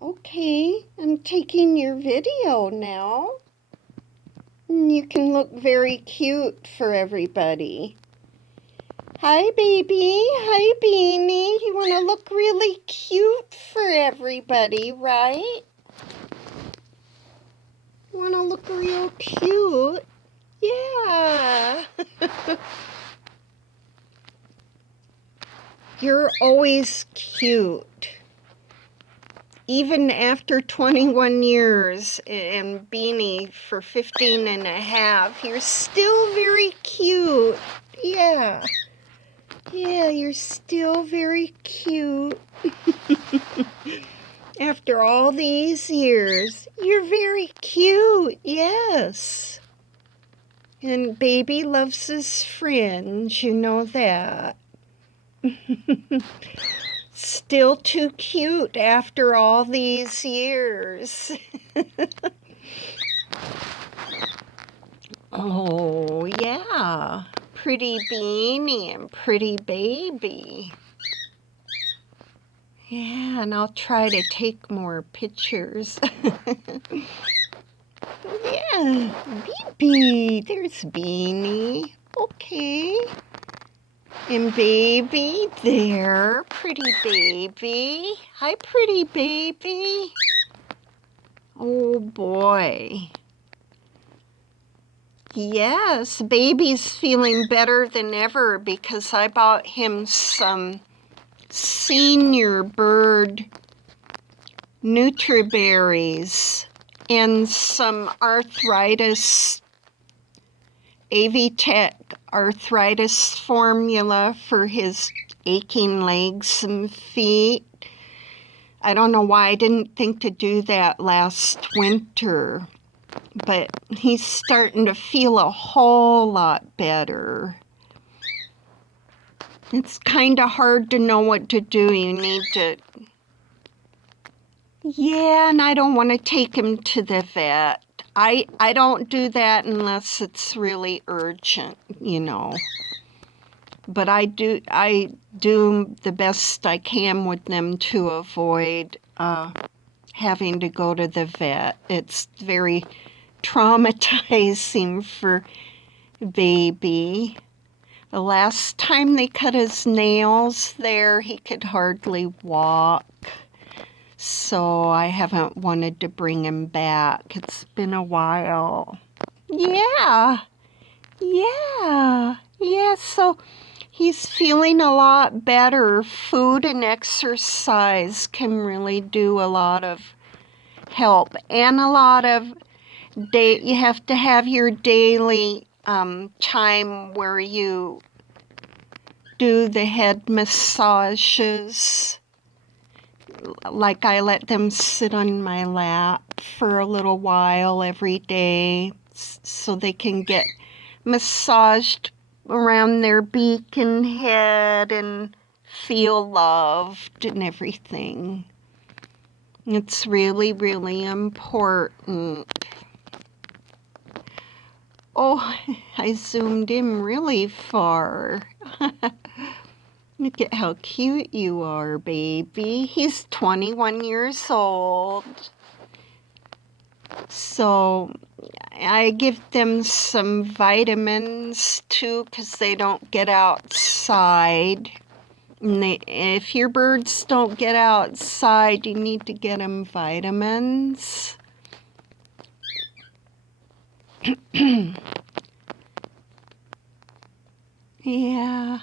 Okay, I'm taking your video now. You can look very cute for everybody. Hi, baby. Hi, Beenie. You want to look really cute for everybody, right? You want to look real cute? Yeah. You're always cute. Even after 21 years and Beenie for 15 and a half, you're still very cute. Yeah. Yeah, you're still very cute. After all these years, you're very cute. Yes. And baby loves his friends, you know that. Still too cute after all these years. Oh, yeah. Pretty Beenie and pretty baby. Yeah, and I'll try to take more pictures. Yeah, baby. There's Beenie. Okay. And baby there. Pretty baby. Hi, pretty baby. Oh, boy. Yes, baby's feeling better than ever because I bought him some senior bird nutriberries and some arthritis, AV-Tech arthritis formula for his aching legs and feet. I don't know why I didn't think to do that last winter, but he's starting to feel a whole lot better. It's kind of hard to know what to do. You need to... Yeah, and I don't want to take him to the vet. I don't do that unless it's really urgent, you know. But I do the best I can with them to avoid having to go to the vet. It's very traumatizing for baby. The last time they cut his nails there, he could hardly walk. So I haven't wanted to bring him back. It's been a while. Yeah. Yeah, so he's feeling a lot better. Food and exercise can really do a lot of help. And a lot of you have to have your daily time where you do the head massages. Like I let them sit on my lap for a little while every day so they can get massaged around their beak and head and feel loved and everything. It's really, really important. Oh, I zoomed in really far. Look at how cute you are, baby. He's 21 years old. So I give them some vitamins too because they don't get outside. And if your birds don't get outside, you need to get them vitamins. Yeah.